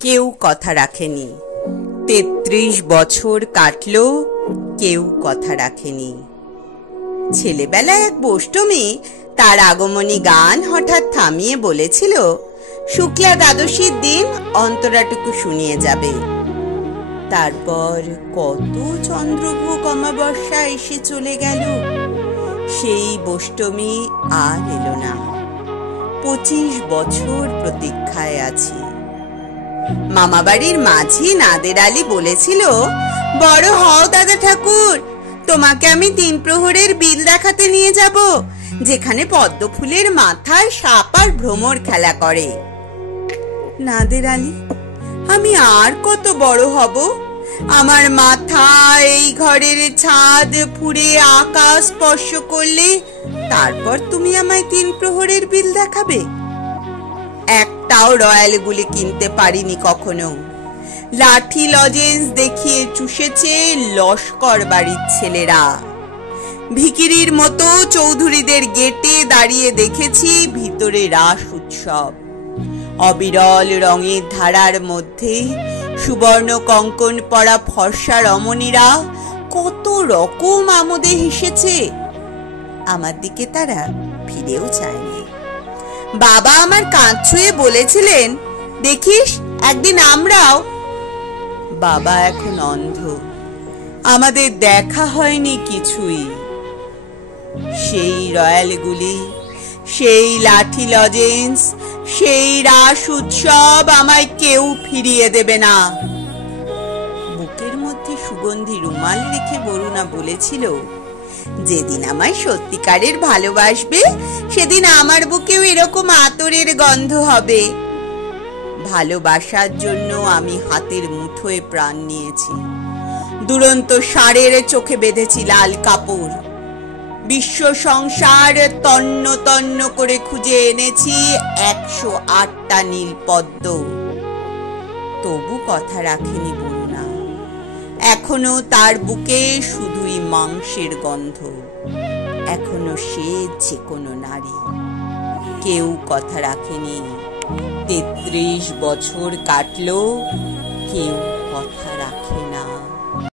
কেউ কথা রাখেনি। ৩৩ বছর কাটলো, কেউ কথা রাখেনি। ছেলেবেলায় এক বষ্টমী তার আগমনী গান হঠাৎ থামিয়ে বলেছিল, শুক্লা দ্বাদশীর দিন অন্তরাটুকু শুনিয়ে যাবে। তারপর কত চন্দ্রভোগ অমাবস্যা এসে চলে গেল, সেই বষ্টমী আর এলো না। ২৫ বছর প্রতীক্ষায় আছি। মামাবাড়ির মাঝি নাদের আলী বলেছিল, বড় হও দাদা ঠাকুর, তোমাকে আমি ৩ প্রহরের বিল দেখাতে নিয়ে যাব, যেখানে পদ্ম ফুলের মাথায় সাপ আর ভ্রমর খেলা করে। নাদের আলী, আমি আর কত বড় হব? আমার মাথা এই ঘরের ছাদ ফুঁড়ে আকাশ স্পর্শ করলে তারপর তুমি আমায় ৩ প্রহরের বিল দেখাবে? একটাও রয়্যাল গুলি কিনতে পারিনি কখনো। লাঠি লজেন্স দেখিয়ে চুষেছে লস্কর বাড়ির ছেলেরা। ভিখিরির মতো চৌধুরীদের গেটে দাঁড়িয়ে দেখেছি ভিতরে রাস উৎসব। অবিরল রঙের ধারার মধ্যে সুবর্ণ কঙ্কন পরা ফর্সা রমণীরা কত রকম আমোদে হেসেছে। আমার দিকে তারা ফিরেও চায়নি। বাবা আমার কাঁধ ছুঁয়ে বলেছিলেন, দেখিস একদিন আমরাও। বাবা এখন অন্ধ, আমাদের দেখা হয়নি কিছুই। সেই রয়্যালগুলি, সেই লাঠি লজেন্স, সেই রাস উৎসব আমায় কেউ ফিরিয়ে দেবে না। বুকের মধ্যে সুগন্ধি রুমাল রেখে বরুণা বলেছিল, যেদিন আমায় সত্যিকারের ভালোবাসবে সেদিন আমার বুকেও এরকম আতরের গন্ধ হবে। ভালোবাসার জন্য আমি হাতের মুঠোয় প্রাণ নিয়েছি। দুরন্ত ষাঁড়ের চোখে বেঁধেছি লাল কাপড়। বিশ্ব সংসার তন্ন তন্ন করে খুঁজে এনেছি ১০৮টা নীল পদ্ম। তবু কথা রাখেনি বরুণা। এখনো তার বুকে শুধুই মাংসের গন্ধ। এখনো সে যে কোনো নারী। কেউ কথা রাখেনি। ৩৩ বছর কাটলো, কেউ